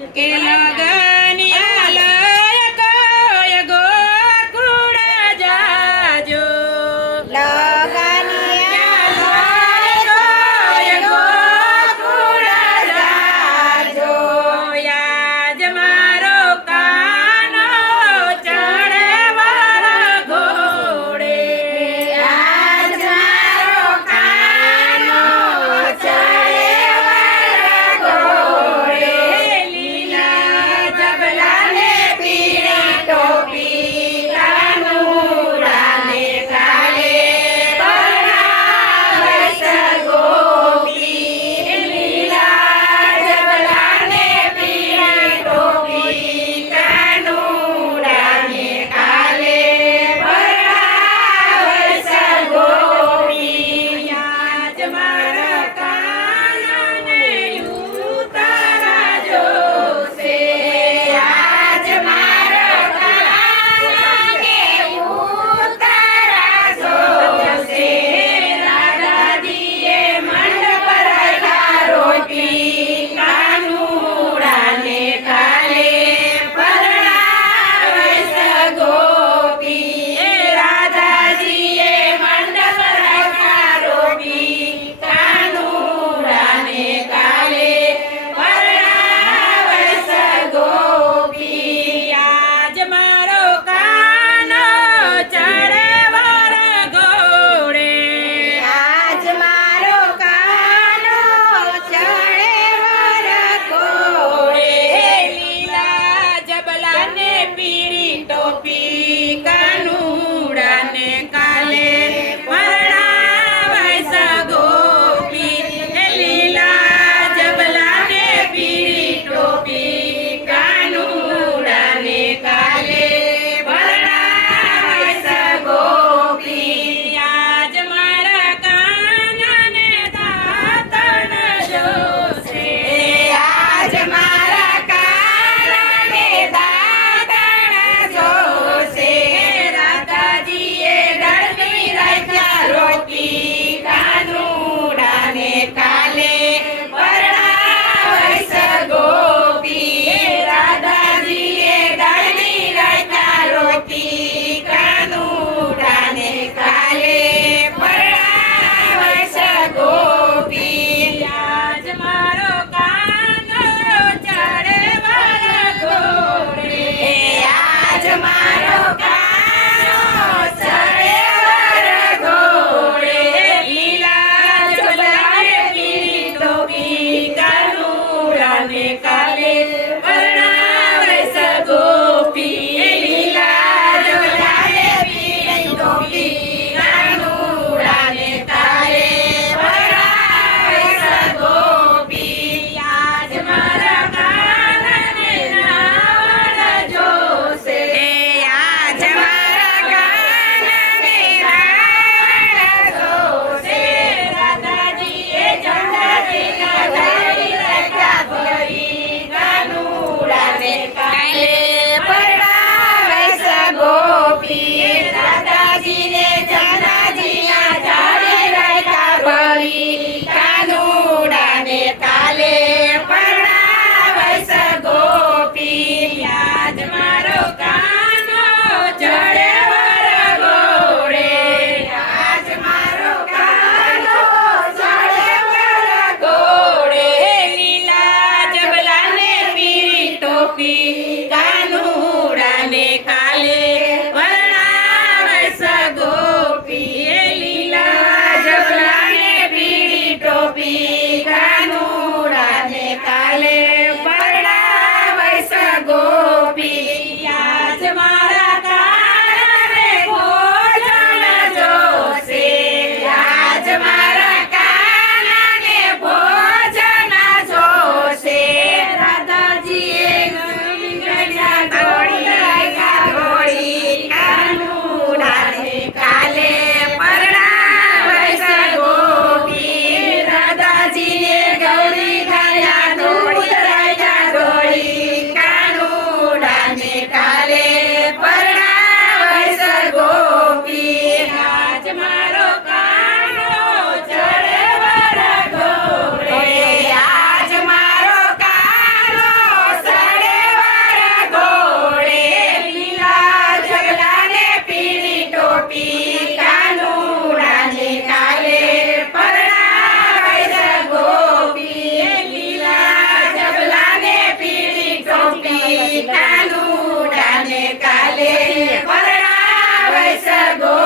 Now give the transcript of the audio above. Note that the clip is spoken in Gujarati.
કે લગનિયા લય કોય ગોકુળ જાજો યાજ મારો કાનો ચડે વર ઘોડે લીલા જબલાને પીળે ટોપી કાનુડાને કાલે પરણાવશ ગોપી લીલા જબલાને પીળે ટોપી કાનુડાને કાલે પરણાવશ ગોપી યાજ મારા કાનને ઉતારા જોશે યાજ મારા કાનને ઉતારા જોશે રાધાજીએ મંડપ રાખ્યા રોટી કાનુડાને કાલે પરણાવશ ગોપી રાધાજીએ મંડપ રાખ્યા રોટી કાનુડાને કાલે પરણાવશ ગોપી યાજ મારો કાનો ચડે વર ઘોડે યાજ મારો કાનો ચડે વર ઘોડે લીલા જબલાને પીળી ટોપી કાનુડાને કાલે પરણાવશ ગોપી લીલા જબલાને પીળી ટોપી કાનુડાને કાલે પરણાવશ ગોપી યાજ મારા કાનને દાતણ જોશે યાજ મારા કાનને દાતણ જોશે રાધાજીએ ડળની રાખ્યા રોટી કાનુડાને કાલે પરણાવશ ગોપી રાધાજીએ ડળની રાખ્યા રોટી કાનુડાને કાલે પરણાવશ ગોપી યાજ મારો કાનો ચડે વર ઘોડે યાજ મારો કાનો ચડે વર ઘોડે લીલા જબલાને પીળી ટોપી કાનુડાને કાલે પરણાવશ ગોપી લીલા જબલાને પીળી ટોપી કાનુડાને કાલે પરણાવશ ગોપી યાજ મારા કાનને રાવણ જોશે યાજ મારા કાનને રાવણ જોશે રાધાજીએ ઝંડા ચીલા ધરી રાખ્યા ભરી કાનુ ઘોડે